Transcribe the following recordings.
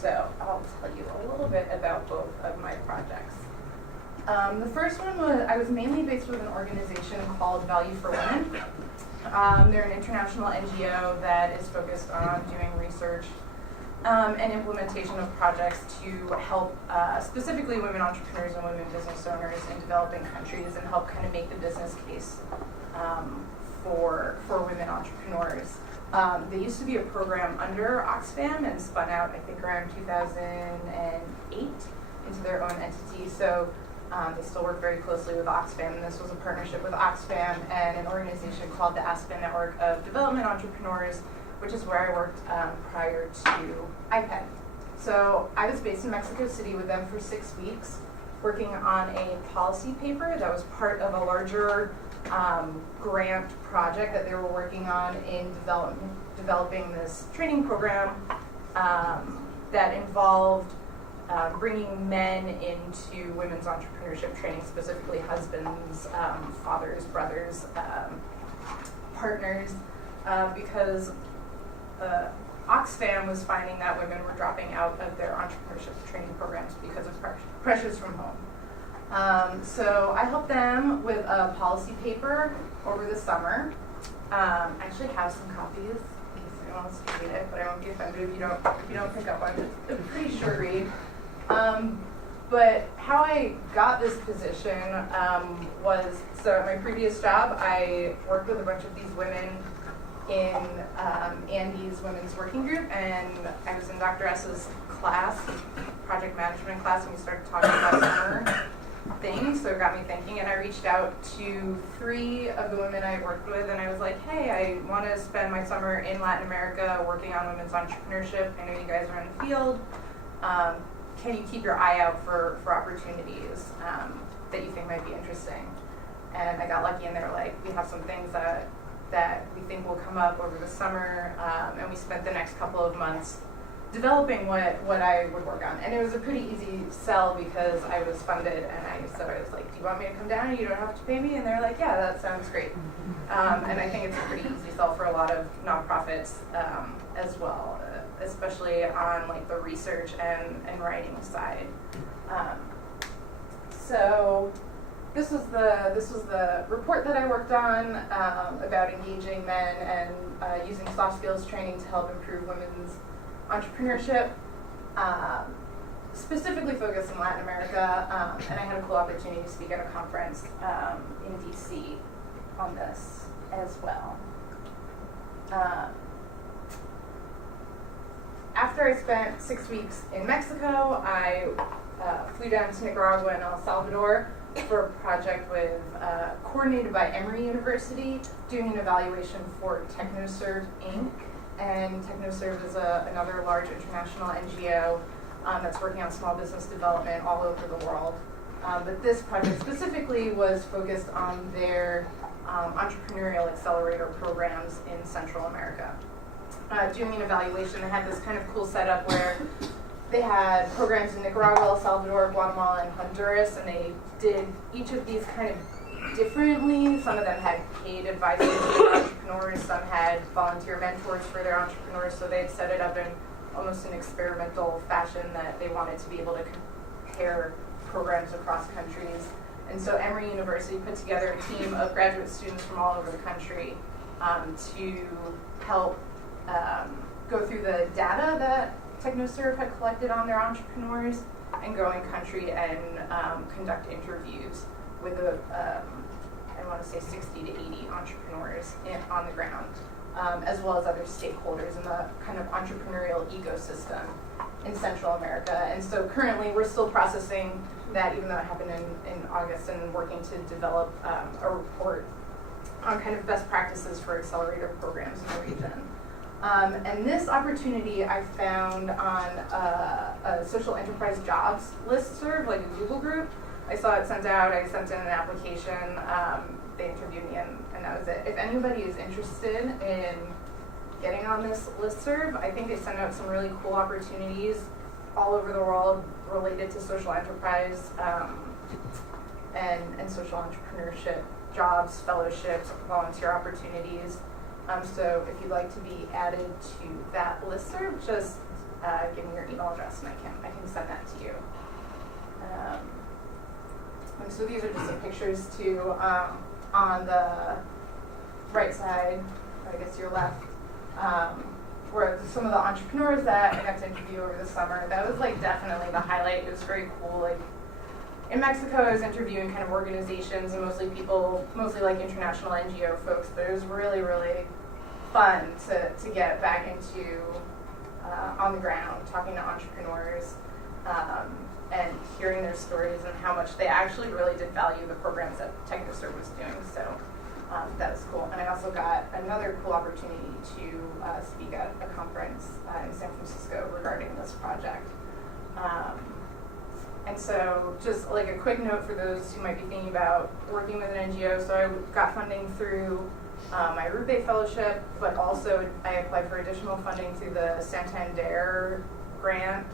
So I'll tell you a little bit about both of my projects. The first one I was mainly based with an organization called Value for Women. They're an international NGO that is focused on doing research and implementation of projects to help specifically women entrepreneurs and women business owners in developing countries and help kind of make the business case for women entrepreneurs. They used to be a program under Oxfam and spun out, I think, around 2008 into their own entity. So they still work very closely with Oxfam, and this was a partnership with Oxfam and an organization called the Aspen Network of Development Entrepreneurs, which is where I worked prior to IPED. So I was based in Mexico City with them for 6 weeks, working on a policy paper that was part of a larger grant project that they were working on in developing this training program that involved bringing men into women's entrepreneurship training, specifically husbands, fathers, brothers, partners, because Oxfam was finding that women were dropping out of their entrepreneurship training programs because of pressures from home. So I helped them with a policy paper over the summer. I actually have some copies in case anyone wants to read it, but I won't be offended if you don't pick up on it. It's a pretty short read. But how I got this position was, so at my previous job, I worked with a bunch of these women in Andy's Women's Working Group, and I was in Dr. S's class, project management class, and we started talking about summer things, so it got me thinking, and I reached out to 3 of the women I worked with, and I was like, hey, I want to spend my summer in Latin America working on women's entrepreneurship. I know you guys are in the field. Can you keep your eye out for opportunities that you think might be interesting? And I got lucky, and they were like, we have some things that we think will come up over the summer, and we spent the next couple of months developing what I would work on. And it was a pretty easy sell because I was funded, and I was like, do you want me to come down? You don't have to pay me. And they're like, yeah, that sounds great. And I think it's a pretty easy sell for a lot of nonprofits as well, especially on like the research and writing side. So this was the report that I worked on about engaging men and using soft skills training to help improve women's entrepreneurship, specifically focused in Latin America, and I had a cool opportunity to speak at a conference in DC on this as well. After I spent 6 weeks in Mexico, I flew down to Nicaragua and El Salvador for a project coordinated by Emory University, doing an evaluation for TechnoServe Inc. And TechnoServe is another large international NGO that's working on small business development all over the world. But this project specifically was focused on their entrepreneurial accelerator programs in Central America. Doing an evaluation, they had this kind of cool setup where they had programs in Nicaragua, El Salvador, Guatemala, and Honduras, and they did each of these kind of differently. Some of them had paid advisors for entrepreneurs, some had volunteer mentors for their entrepreneurs, so they'd set it up in almost an experimental fashion that they wanted to be able to compare programs across countries. And so Emory University put together a team of graduate students from all over the country to help go through the data that TechnoServe had collected on their entrepreneurs and go in country and conduct interviews with I want to say 60 to 80 entrepreneurs on the ground, as well as other stakeholders in the kind of entrepreneurial ecosystem in Central America. And so currently we're still processing that, even though it happened in August, and working to develop a report on kind of best practices for accelerator programs in the region. And this opportunity I found on a social enterprise jobs listserv, like a Google group. I saw it sent out, I sent in an application, they interviewed me, and that was it. If anybody is interested in getting on this listserv, I think they send out some really cool opportunities all over the world related to social enterprise and social entrepreneurship, jobs, fellowships, volunteer opportunities. So if you'd like to be added to that listserv, just give me your email address and I can send that to you. And so these are just some pictures too. On the right side, I guess your left, were some of the entrepreneurs that I got to interview over the summer. That was like definitely the highlight. It was very cool. Like in Mexico, I was interviewing kind of organizations and mostly like international NGO folks. But it was really, really fun to get back into on the ground, talking to entrepreneurs, and hearing their stories and how much they actually really did value the programs that Technoserve was doing. So that was cool. And I also got another cool opportunity to speak at a conference in San Francisco regarding this project. And so just like a quick note for those who might be thinking about working with an NGO. So I got funding through my Rupe Fellowship, but also I applied for additional funding through the Santander grant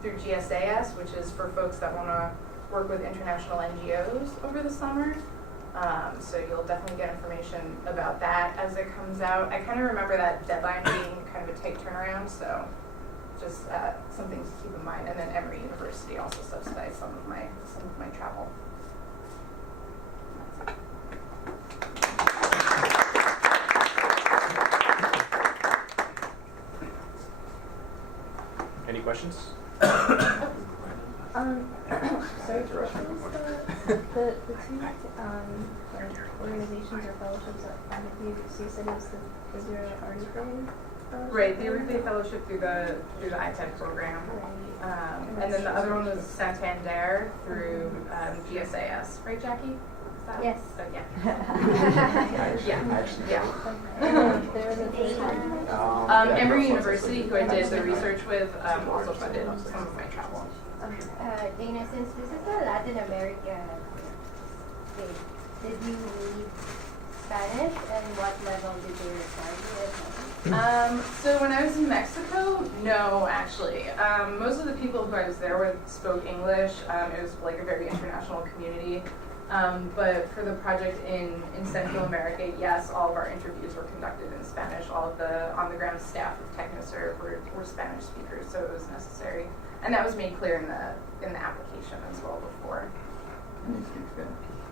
through GSAS, which is for folks that want to work with international NGOs over the summer. So you'll definitely get information about that as it comes out. I kind of remember that deadline being kind of a tight turnaround, so just some things to keep in mind. And then Emory University also subsidized some of my travel. Any questions? Sorry, which was the two like organizations or fellowships that you said it was the zero already going? Right, the Rupe Fellowship through the IPED program, and then the other one was Santander through GSAS, right, Jackie? Is that Yes. There was a Emory University, who I did the research with, also funded some of my travel. Dana, since this is a Latin American state, did you need Spanish, and what level did they require you? So when I was in Mexico, no, actually. Most of the people who I was there with spoke English. It was like a very international community. But for the project in Central America, yes, all of our interviews were conducted in Spanish. All of the on-the-ground staff of Technoserve were Spanish speakers, so it was necessary. And that was made clear in the application as well before.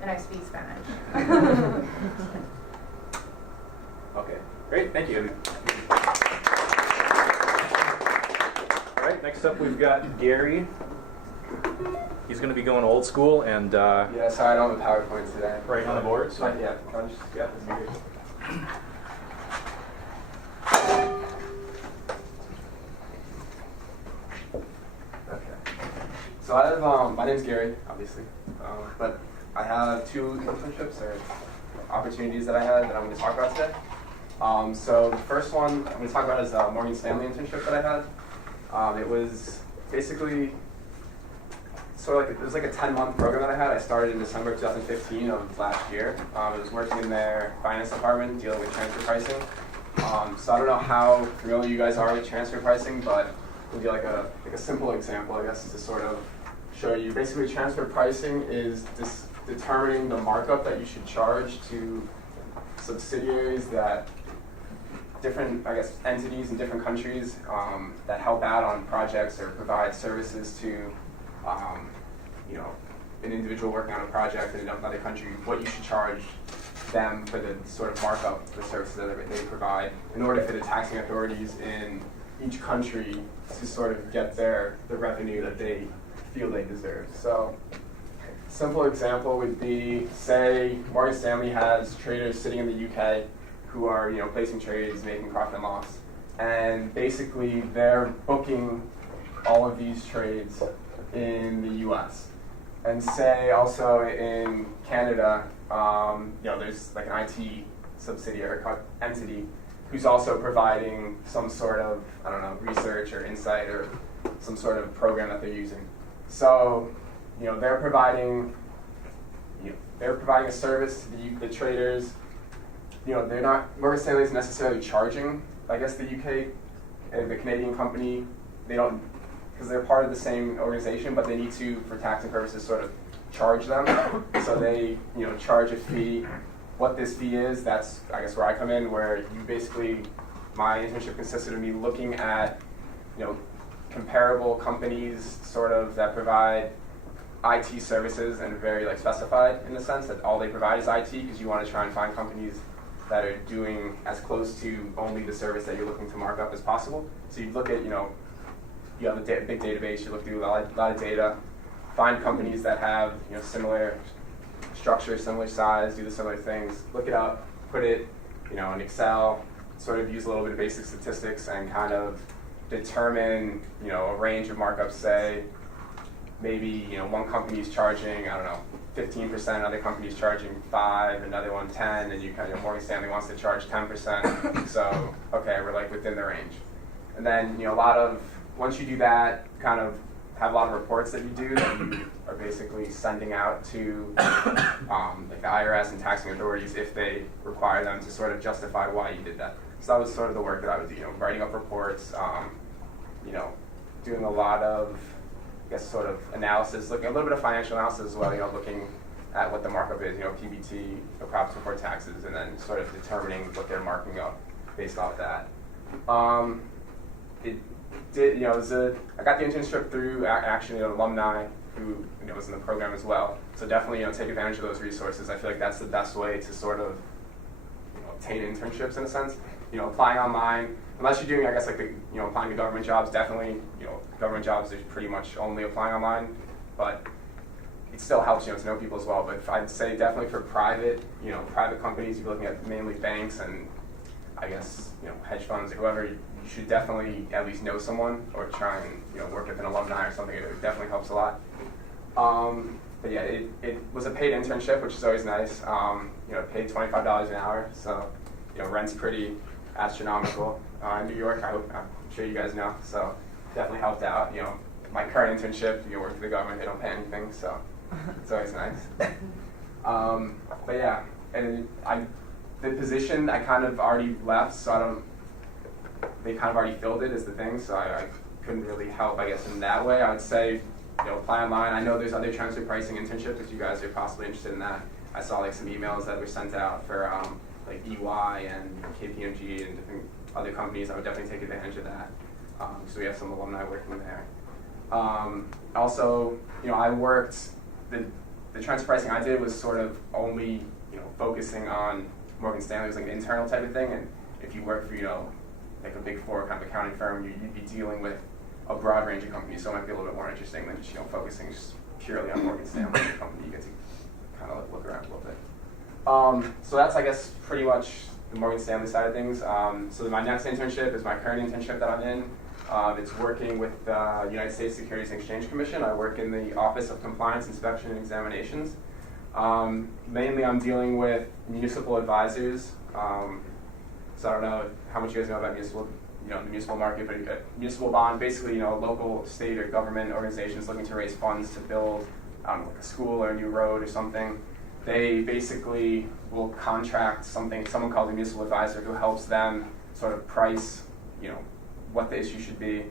And I speak Spanish. Okay, great, thank you. All right, next up we've got Gary. He's going to be going old school and yeah, sorry, I don't have a PowerPoint today. right on the board. So. Yeah, I'll just, yeah, okay. So I have, my name's Gary, obviously, but I have two internships or opportunities that I had that I'm going to talk about today. So the first one I'm going to talk about is a Morgan Stanley internship that I had. It was basically sort of like, it was like a 10-month program that I had. I started in December 2015 of last year. I was working in their finance department dealing with transfer pricing. So I don't know how familiar you guys are with transfer pricing, but we'll do like a simple example, I guess, to sort of show you. Basically, transfer pricing is determining the markup that you should charge to subsidiaries that different, I guess, entities in different countries that help out on projects or provide services to, you know, an individual working on a project in another country, what you should charge them for the sort of markup, the services that they provide, in order for the taxing authorities in each country to sort of get the revenue that they feel they deserve. So, simple example would be, say, Morgan Stanley has traders sitting in the UK who are, you know, placing trades, making profit and loss, and basically they're booking all of these trades in the US. And say also in Canada, you know, there's like an IT subsidiary entity who's also providing some sort of, I don't know, research or insight or some sort of program that they're using. So, you know, they're providing a service to the traders. You know, they're not, Morgan Stanley isn't necessarily charging, I guess, the UK and the Canadian company. They don't, because they're part of the same organization, but they need to, for taxing purposes, sort of charge them. So they, you know, charge a fee. What this fee is, that's, I guess, where I come in, where you basically, my internship consisted of me looking at comparable companies sort of that provide IT services and very like specified in the sense that all they provide is IT, because you want to try and find companies that are doing as close to only the service that you're looking to mark up as possible. So you look at, you have a big database, you look through a lot of data, find companies that have similar structure, similar size, do the similar things, look it up, put it in Excel, sort of use a little bit of basic statistics and kind of determine a range of markups. Say maybe one company's charging, I don't know, 15%, another company's charging 5%, another one 10%, and you kind of Morgan Stanley wants to charge 10%. So okay, we're like within the range. And then once you do that, kind of have a lot of reports that you do that you are basically sending out to like the IRS and taxing authorities if they require them to sort of justify why you did that. So that was sort of the work that I would do, writing up reports, doing a lot of, I guess, sort of analysis, looking a little bit of financial analysis as well, looking at what the markup is, PBT, profits before taxes, and then sort of determining what they're marking up based off that. I got the internship through actually an alumni who was in the program as well. So definitely take advantage of those resources. I feel like that's the best way to sort of obtain internships in a sense. Applying online, unless you're doing, I guess, like applying to government jobs. Definitely, government jobs is pretty much only applying online, but it still helps to know people as well. But I'd say definitely for private companies, you're looking at mainly banks and I guess hedge funds or whoever. You should definitely at least know someone or try and work with an alumni or something. It definitely helps a lot. But yeah, it was a paid internship, which is always nice. Paid $25 an hour, so rent's pretty astronomical in New York. I'm sure you guys know, so definitely helped out. My current internship, work for the government, they don't pay anything, so it's always nice. But yeah, and the position I kind of already left, so they kind of already filled it is the thing, so I couldn't really help, I guess, in that way. I would say, apply online. I know there's other transfer pricing internships if you guys are possibly interested in that. I saw like some emails that were sent out for like EY and KPMG and different other companies. I would definitely take advantage of that. So we have some alumni working there. Also, I worked, the transfer pricing I did was sort of only, focusing on Morgan Stanley. It was like an internal type of thing, and if you work for, like a big four kind of accounting firm, you'd be dealing with a broad range of companies, so it might be a little bit more interesting than just, focusing just purely on Morgan Stanley, the company. You get to kind of look around a little bit. So that's, I guess, pretty much the Morgan Stanley side of things. So my next internship is my current internship that I'm in. It's working with the United States Securities and Exchange Commission. I work in the Office of Compliance, Inspection, and Examinations. Mainly I'm dealing with municipal advisors. So I don't know how much you guys know about municipal, the municipal market, but municipal bond, basically, local, state, or government organizations looking to raise funds to build like a school or a new road or something. They basically will contract someone called a municipal advisor who helps them sort of price, what the issue should be.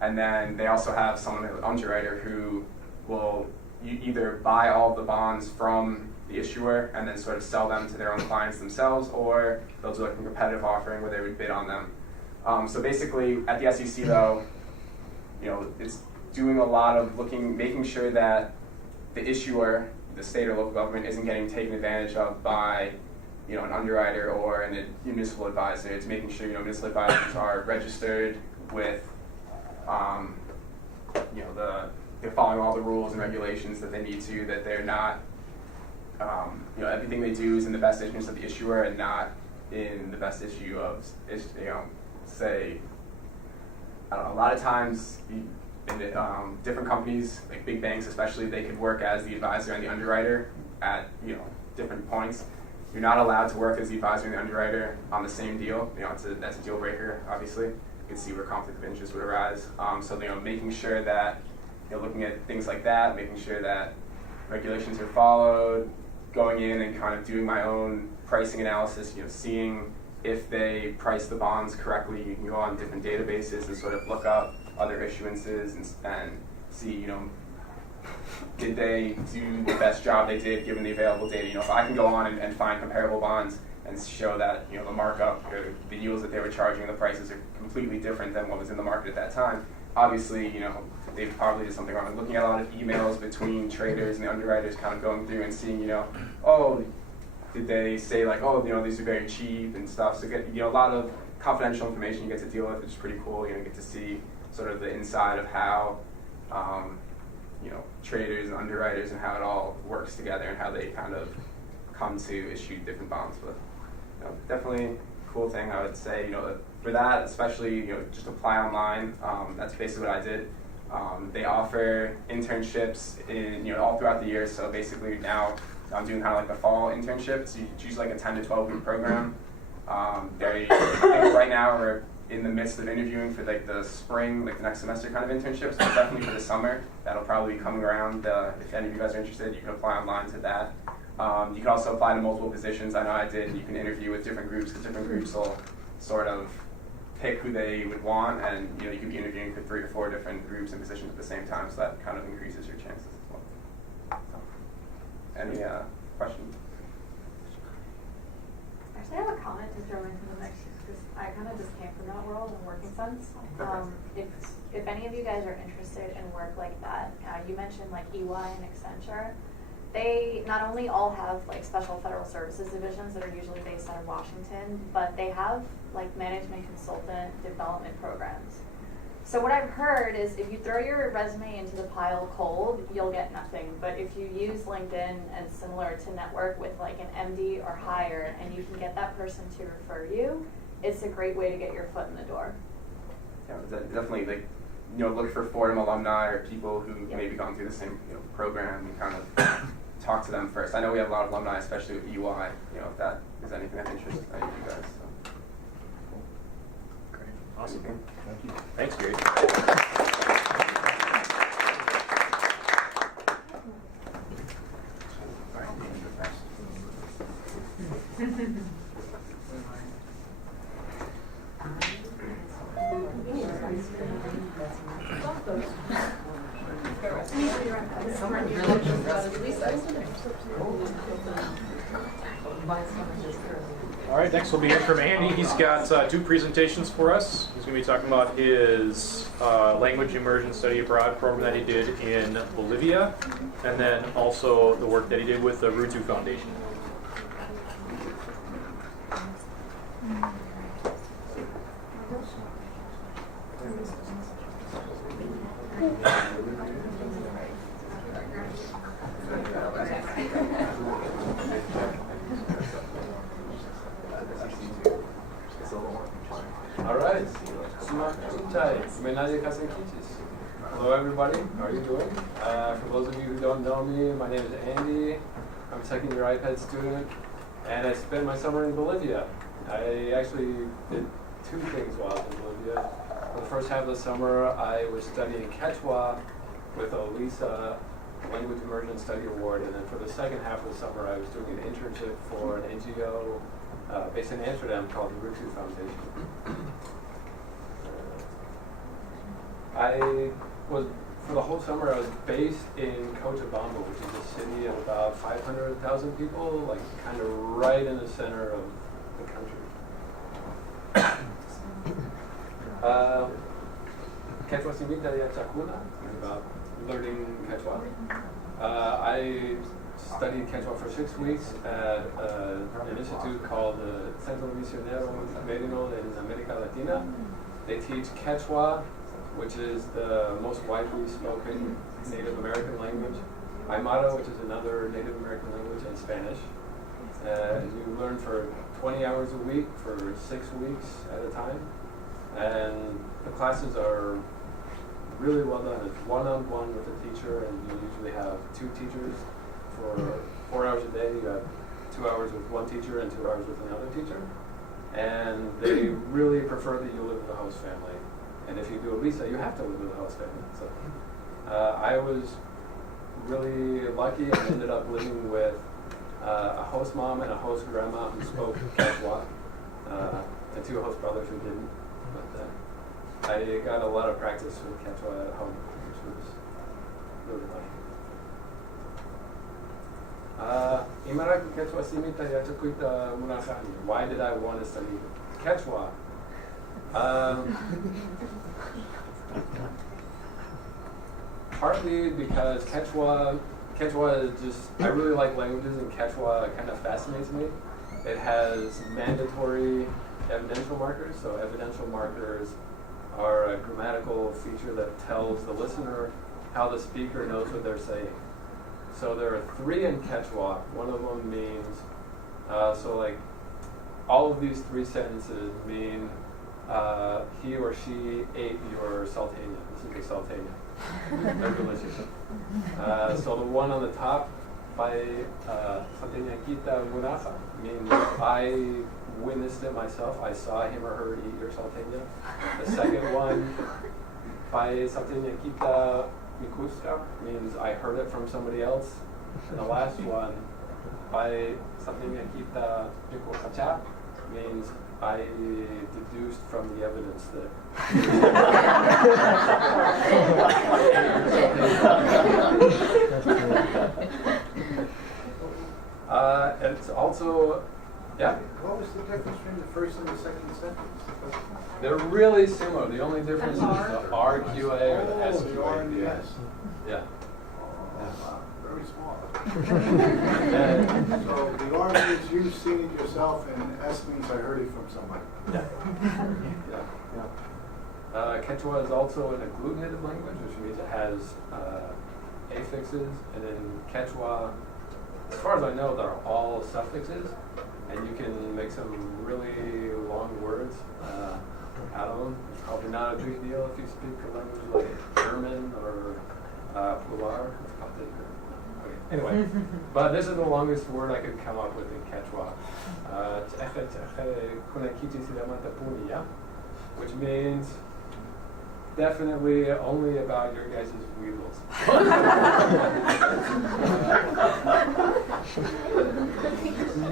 And then they also have someone, an underwriter, who will either buy all the bonds from the issuer and then sort of sell them to their own clients themselves, or they'll do like a competitive offering where they would bid on them. So basically, at the SEC though, it's doing a lot of making sure that the issuer, the state or local government, isn't getting taken advantage of by, an underwriter or a municipal advisor. It's making sure, municipal advisors are registered with, they're following all the rules and regulations that they need to, that they're not, everything they do is in the best interest of the issuer and not in the best issue of, say, I don't know, a lot of times in different companies, like big banks especially, they could work as the advisor and the underwriter at, different points. You're not allowed to work as the advisor and the underwriter on the same deal. That's a deal breaker, obviously. You can see where conflict of interest would arise. So, making sure that, looking at things like that, making sure that regulations are followed, going in and kind of doing my own pricing analysis, seeing if they price the bonds correctly. You can go on different databases and sort of look up other issuances and see, did they do the best job they did given the available data? If I can go on and find comparable bonds and show that the markup, or the yields that they were charging, the prices are completely different than what was in the market at that time. Obviously, they probably did something wrong. Looking at a lot of emails between traders and the underwriters, kind of going through and seeing, oh, did they say like, oh, these are very cheap and stuff. So get a lot of confidential information you get to deal with, which is pretty cool. You get to see sort of the inside of how traders and underwriters and how it all works together and how they kind of come to issue different bonds. But definitely a cool thing, I would say. For that, especially just apply online. That's basically what I did. They offer internships in all throughout the year. So basically now I'm doing kind of like the fall internship. So it's usually like a 10 to 12 week program. I think right now we're in the midst of interviewing for like the spring, like the next semester kind of internships, but definitely for the summer. That'll probably be coming around. If any of you guys are interested, you can apply online to that. You can also apply to multiple positions. I know I did. You can interview with different groups, because different groups will sort of pick who they would want, and you can be interviewing for 3 to 4 different groups and positions at the same time, so that kind of increases your chances as well. Any questions? Actually, I have a comment to throw into the mix, because I kind of just came from that world in working sense. If any of you guys are interested in work like that, you mentioned like EY and Accenture. They not only all have like special federal services divisions that are usually based out of Washington, but they have like management consultant development programs. So what I've heard is if you throw your resume into the pile cold, you'll get nothing. But if you use LinkedIn and similar to network with like an MD or higher, and you can get that person to refer you, it's a great way to get your foot in the door. Yeah, definitely. Like, look for Fordham alumni or people who maybe gone through the same program and kind of talk to them first. I know we have a lot of alumni, especially with EY. If that is anything that interests any of you guys. So. Great. Awesome. Thank you. Thanks, Gary. All right, next we'll be hearing from Andy. He's got 2 presentations for us. He's going to be talking about his language immersion study abroad program that he did in Bolivia, and then also the work that he did with the Rutu Foundation. All right. Hello, everybody. How are you doing? For those of you who don't know me, my name is Andy. I'm a second-year IPED student, and I spent my summer in Bolivia. I actually did 2 things while I was in Bolivia. For the first half of the summer, I was studying Quechua with a LISA Language Immersion Study Award, and then for the second half of the summer, I was doing an internship for an NGO based in Amsterdam called the Rutu Foundation. For the whole summer, I was based in Cochabamba, which is a city of about 500,000 people, like kind of right in the center of the country. Quechua Simita Chacuna, about learning Quechua. I studied Quechua for 6 weeks at an institute called the Centro Misionero Merino in America Latina. They teach Quechua, which is the most widely spoken Native American language, Aymara, which is another Native American language, and Spanish. You learn for 20 hours a week for 6 weeks at a time. And the classes are really well done. It's one-on-one with a teacher, and you usually have 2 teachers for 4 hours a day. You have 2 hours with one teacher and 2 hours with another teacher. And they really prefer that you live with a host family. And if you do a visa, you have to live with a host family. So I was really lucky and ended up living with a host mom and a host grandma who spoke Quechua, and 2 host brothers who didn't. But I got a lot of practice with Quechua at home, which was really lucky. Imaraku Quechua simita yachakuita munahani. Why did I want to study Quechua? Partly because Quechua is just, I really like languages, and Quechua kind of fascinates me. It has mandatory evidential markers. So evidential markers are a grammatical feature that tells the listener how the speaker knows what they're saying. So there are 3 in Quechua. One of them means, so like all of these 3 sentences mean he or she ate your salteña. This is the salteña. They're delicious. So the one on the top, by salteña quita munafa, means I witnessed it myself. I saw him or her eat your salteña. The second one, by salteña quita mi gusta, means I heard it from somebody else. And the last one, by salteña quita mi cocacha, means I deduced from the evidence that it's also, yeah. What was the difference between the first and the second sentence? They're really similar. The only difference is the RQA or the Oh, SQA. the R and the S. Yeah. Wow, very small. And So the R means you've seen it yourself, and S means I heard it from somebody. yeah. Yeah. Quechua is also an agglutinative language, which means it has affixes, and in Quechua, as far as I know, they're all suffixes, and you can make some really long words out of them. It's probably not a big deal if you speak a language like German or Pular. Okay. Anyway, but this is the longest word I could come up with in Quechua. Which means definitely only about your guys' weevils.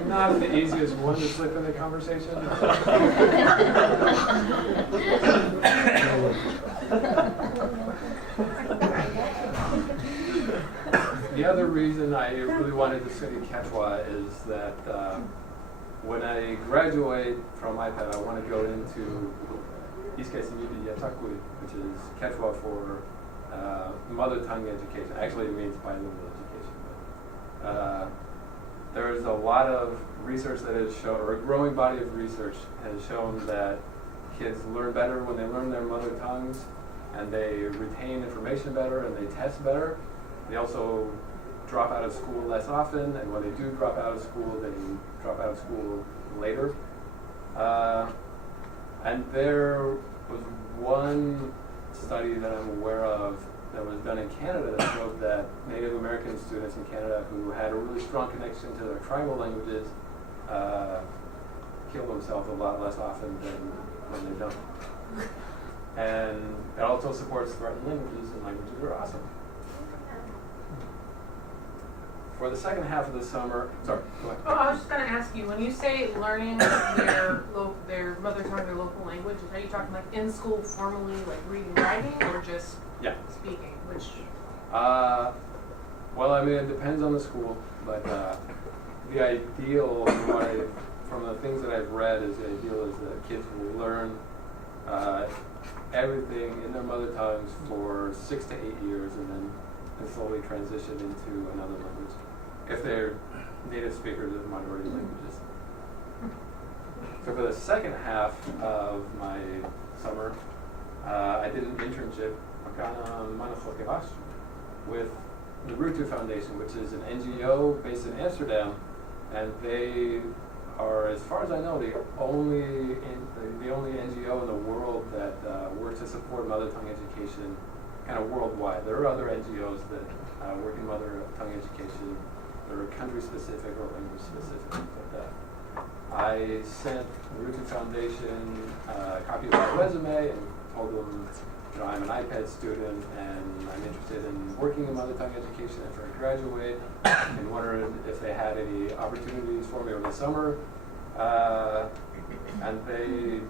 Not the easiest one to slip in a conversation. The other reason I really wanted to study Quechua is that when I graduate from IPED, I want to go into which is Quechua for mother tongue education. Actually, it means bilingual education. But, there's a lot of research that has shown, or a growing body of research has shown that kids learn better when they learn their mother tongues, and they retain information better, and they test better. They also drop out of school less often, and when they do drop out of school, they drop out of school later. And there was one study that I'm aware of that was done in Canada that showed that Native American students in Canada who had a really strong connection to their tribal languages kill themselves a lot less often than when they don't. And it also supports threatened languages, and languages are awesome. For the second half of the summer, sorry, go ahead. Oh, I was just going to ask you, when you say learning their mother tongue, their local language, are you talking like in school formally, like reading, writing, or just speaking? Which? Well, I mean, it depends on the school, but the ideal, from the things that I've read, is the ideal is that kids will learn everything in their mother tongues for 6 to 8 years, and then slowly transition into another language if they're native speakers of minority languages. So for the second half of my summer, I did an internship with the Rutu Foundation, which is an NGO based in Amsterdam, and they are, as far as I know, the only NGO in the world that works to support mother tongue education kind of worldwide. There are other NGOs that work in mother tongue education. They're country-specific or language-specific. But I sent the Rutu Foundation a copy of my resume and told them, I'm an IPED student and I'm interested in working in mother tongue education after I graduate, and wondered if they had any opportunities for me over the summer. And they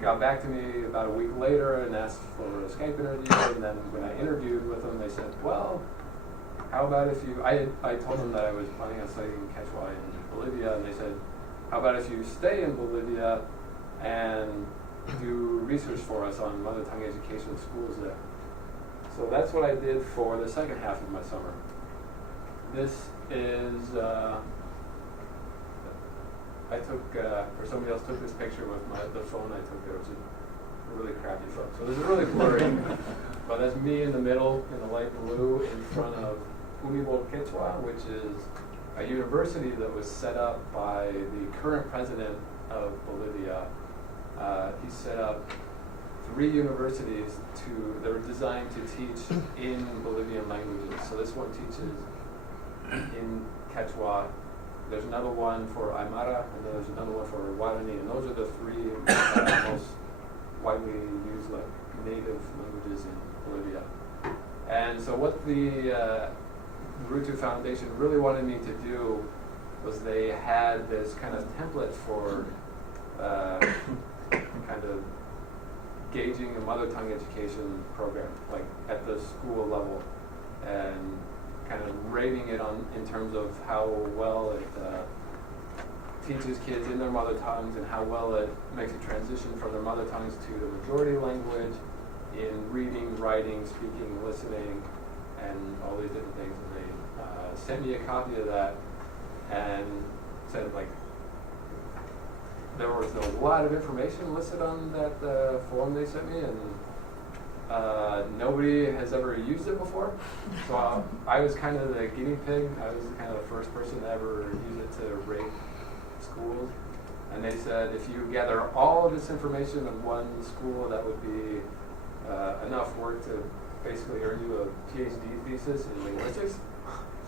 got back to me about a week later and asked for a Skype interview, and then when I interviewed with them, they said, well, how about if you, I told them that I was planning on studying Quechua in Bolivia, and they said, how about if you stay in Bolivia and do research for us on mother tongue education schools there. So that's what I did for the second half of my summer. This is, I took, or somebody else took this picture with the phone I took. It was a really crappy phone. So this is really blurry, but that's me in the middle in the light blue in front of Untitled Quechua, which is a university that was set up by the current president of Bolivia. He set up 3 universities that were designed to teach in Bolivian languages. So this one teaches in Quechua. There's another one for Aymara, and then there's another one for Guarani, and those are the 3 most widely used native languages in Bolivia. And so what the Rutu Foundation really wanted me to do was they had this kind of template for kind of gauging a mother tongue education program, like at the school level, and kind of rating it in terms of how well it teaches kids in their mother tongues and how well it makes a transition from their mother tongues to the majority language in reading, writing, speaking, listening, and all these different things. And they sent me a copy of that and said, like, there was a lot of information listed on that form they sent me, and nobody has ever used it before. So I was kind of the guinea pig. I was kind of the first person to ever use it to rate schools. And they said if you gather all of this information in one school, that would be enough work to basically earn you a PhD thesis in linguistics,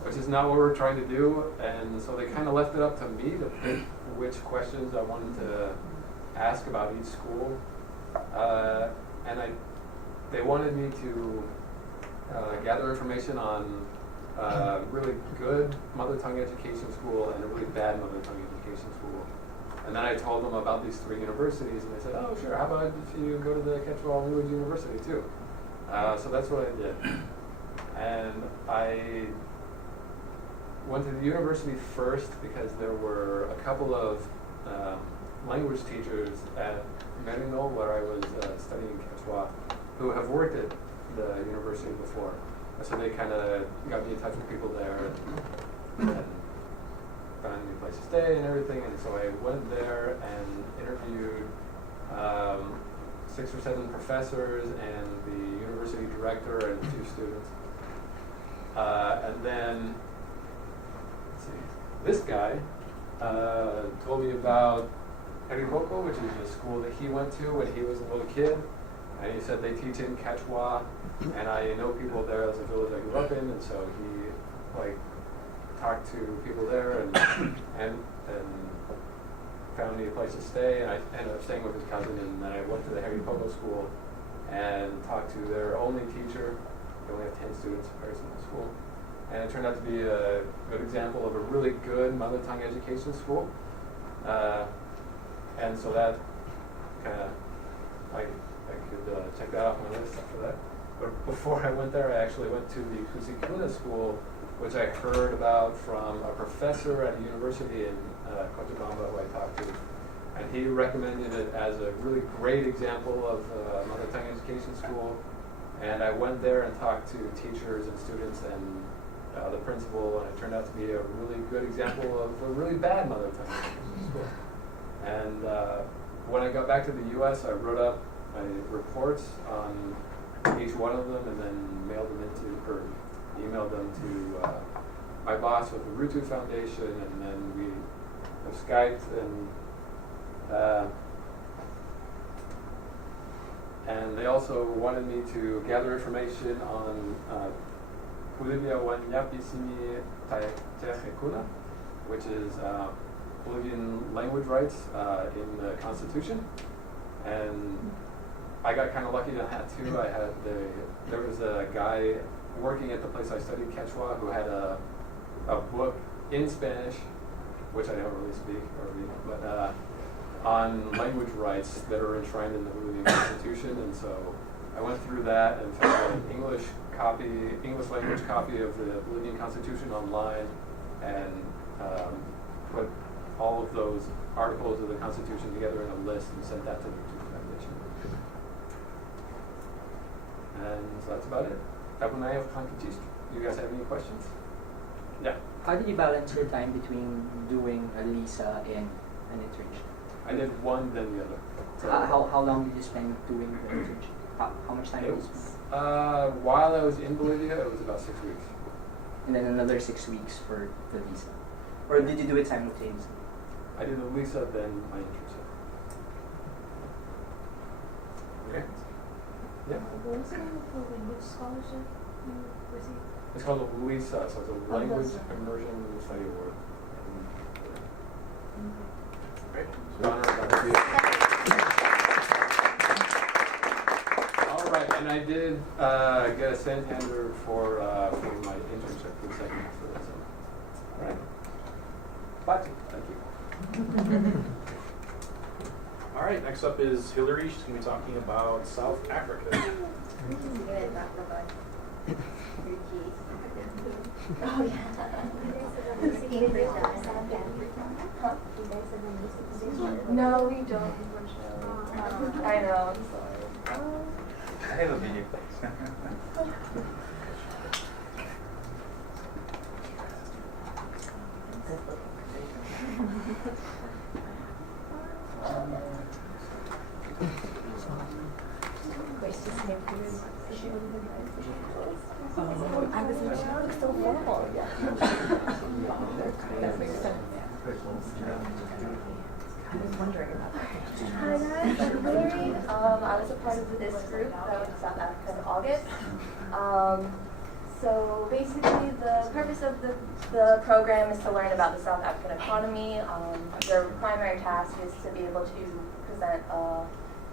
which is not what we're trying to do. And so they kind of left it up to me to pick which questions I wanted to ask about each school. And they wanted me to gather information on a really good mother tongue education school and a really bad mother tongue education school. And then I told them about these 3 universities, and they said, oh, sure, how about if you go to the Quechua Language University too? So that's what I did. And I went to the university first because there were a couple of language teachers at Merino, where I was studying Quechua, who have worked at the university before. So they kind of got me in touch with people there and found me a place to stay and everything. And so I went there and interviewed 6 or 7 professors and the university director and 2 students. And then, let's see, this guy told me about Heriboko, which is a school that he went to when he was a little kid. And he said they teach in Quechua, and I know people there. That's a village I grew up in, and so he talked to people there and found me a place to stay. And I ended up staying with his cousin, and then I went to the Heriboko school and talked to their only teacher. They only have 10 students, very small school, and it turned out to be a good example of a really good mother tongue education school. And so that kind of I could check that off my list after that. But before I went there, I actually went to the Kusikuna school, which I heard about from a professor at a university in Cochabamba who I talked to. And he recommended it as a really great example of mother tongue education school. And I went there and talked to teachers and students and the principal, and it turned out to be a really good example of a really bad mother tongue education school. And when I got back to the U.S., I wrote up my reports on each one of them and then emailed them to my boss with the Rutu Foundation, and then we have Skyped, and they also wanted me to gather information on Bolivia Wanyapisini Tayekuna, which is Bolivian language rights in the Constitution. And I got kind of lucky on that too. There was a guy working at the place I studied Quechua who had a book in Spanish, which I don't really speak or read, but on language rights that are enshrined in the Bolivian Constitution. And so I went through that and found an English English language copy of the Bolivian Constitution online, and put all of those articles of the Constitution together in a list and sent that to the foundation. And so that's about it. You guys have any questions? Yeah. How did you balance your time between doing a Lisa and an internship? I did one, then the other. So How long did you spend doing the internship? How much time did you spend? while I was in Bolivia, it was about 6 weeks. And then another 6 weeks for the Lisa? Or did you do it simultaneously? I did the Lisa, then my internship. Okay. Yeah. What was the name of the language scholarship you received? It's called a LISA, so it's a Language Immersion Study Award. Great. Donna, that was you. All right, and I did get a Santander for my internship for the second half of it. So, all right. Bye. Thank you. All right, next up is Hillary. She's going to be talking about South Africa. Oh yeah. No, we don't, unfortunately. I know, I'm sorry. I have a video, please. I was in shock. It's so formal. That makes sense. I was wondering about that. Hi guys, I'm Hillary. I was a part of this group that went to South Africa in August. So basically the purpose of the program is to learn about the South African economy. Their primary task is to be able to present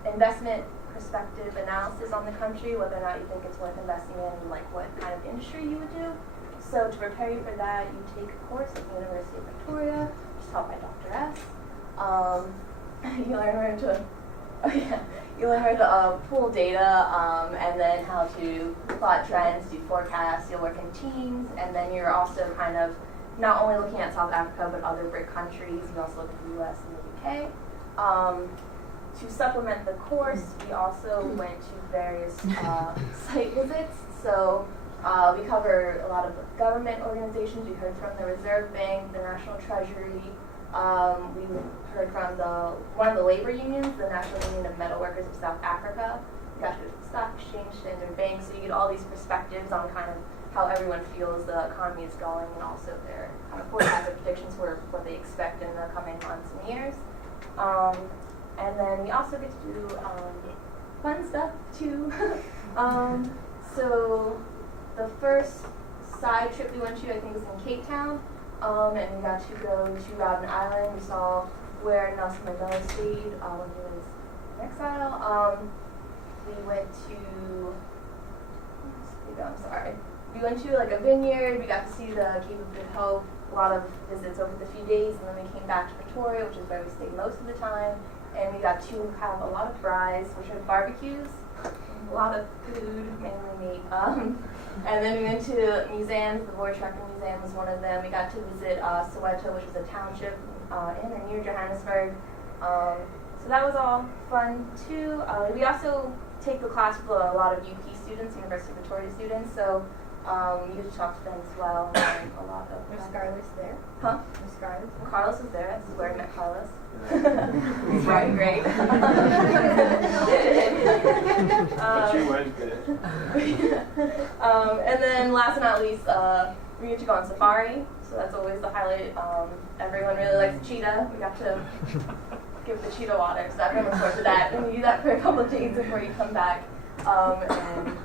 investment perspective analysis on the country, whether or not you think it's worth investing in, like what kind of industry you would do. So to prepare you for that, you take a course at the University of Victoria, which is taught by Dr. S. You learn how to pull data, and then how to plot trends, do forecasts. You'll work in teams, and then you're also kind of not only looking at South Africa but other BRIC countries. You also look at the US and the UK. To supplement the course, we also went to various site visits. So we cover a lot of government organizations. We heard from the Reserve Bank, the National Treasury. We heard from one of the labor unions, the National Union of Metal Workers of South Africa. We got to go to the stock exchange, Standard Bank, so you get all these perspectives on kind of how everyone feels the economy is going, and also their kind of forecast predictions for what they expect in the coming months and years. And then we also get to do fun stuff too. So the first side trip we went to, I think, was in Cape Town. And we got to go to Robben Island. We saw where Nelson Mandela stayed when he was in exile. We went to, we went to like a vineyard. We got to see the Cape of Good Hope. A lot of visits over the few days, and then we came back to Pretoria, which is where we stayed most of the time. And we got to have a lot of braais, which are barbecues. A lot of food, mainly meat. And then we went to museums. The Boer Trucking Museum was one of them. We got to visit Soweto, which is a township in or near Johannesburg. So that was all fun too. We also take the class with a lot of UP students, University of Victoria students. So you get to talk to them as well. And a lot of. Was Carlos there? Huh? Was Carlos? Carlos was there. This is where I met Carlos. He's very great. You went good. And then last but not least, we get to go on safari. So that's always the highlight. Everyone really likes cheetah. We got to give the cheetah water, so everyone looks forward to that. And you do that for a couple of days before you come back and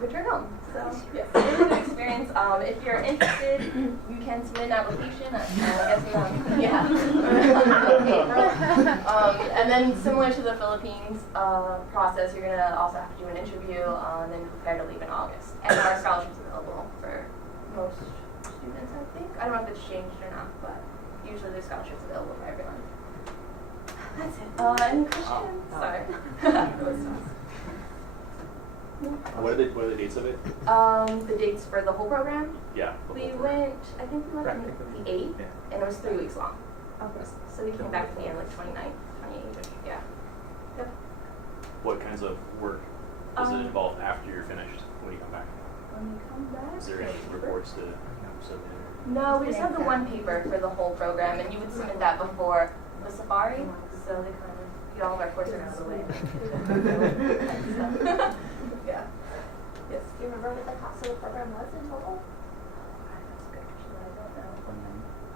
return home. So yes, really good experience. If you're interested, you can submit an application. And then similar to the Philippines process, you're gonna also have to do an interview and then prepare to leave in August. And our scholarship's available for most students, I think. I don't know if it's changed or not, but usually there's scholarships available for everyone. That's it. Any questions? Sorry. What are the dates of it? The dates for the whole program? Yeah. We went, I think we went on the 8th, Yeah. and it was 3 weeks long. Okay. So we came back to the end like 29th, 28th, yeah. Yep. What kinds of work does it Um, involve after you're finished when you come back? When we come back. Is there any reports to submit? No, we just have the one paper for the whole program, and you would submit that before the safari, so they kind of get all of our coursework out of the way. Yeah. Yes. Do you remember what the cost of the program was in total? That's a good question. I don't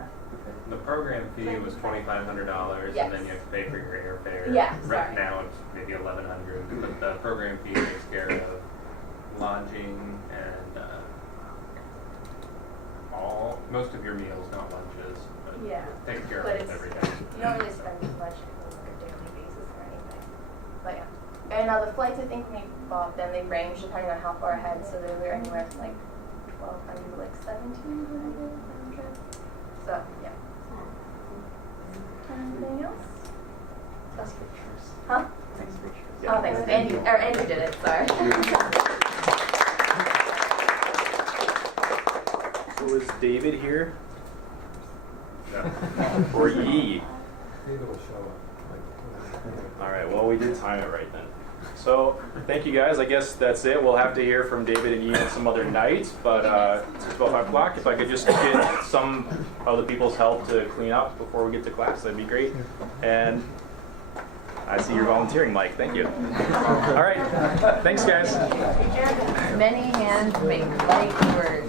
know. The program fee was $2,500, Yes. and then you have to pay for your airfare. Yeah, Right sorry. now it's maybe $1,100, but the program fee takes care of lodging and most of your meals, not lunches, but Yeah. take care But of it's, everything. you don't really spend as much on like a daily basis or anything. But yeah. And the flights, I think we bought them, they range depending on how far ahead, so they were anywhere from like 1,200 to like 1,700 round trip. So, yeah. Anything else? Thanks pictures. Huh? Thanks pictures. Oh, thanks. Andrew did it, sorry. So is David here? No. Or Yi? Maybe it'll show up. All right, well, we did time it right then. So, thank you guys. I guess that's it. We'll have to hear from David and Yi on some other night, but it's 12 o'clock. If I could just get some of the people's help to clean up before we get to class, that'd be great. And I see you're volunteering, Mike. Thank you. All right. Thanks, guys. Many hands make light work.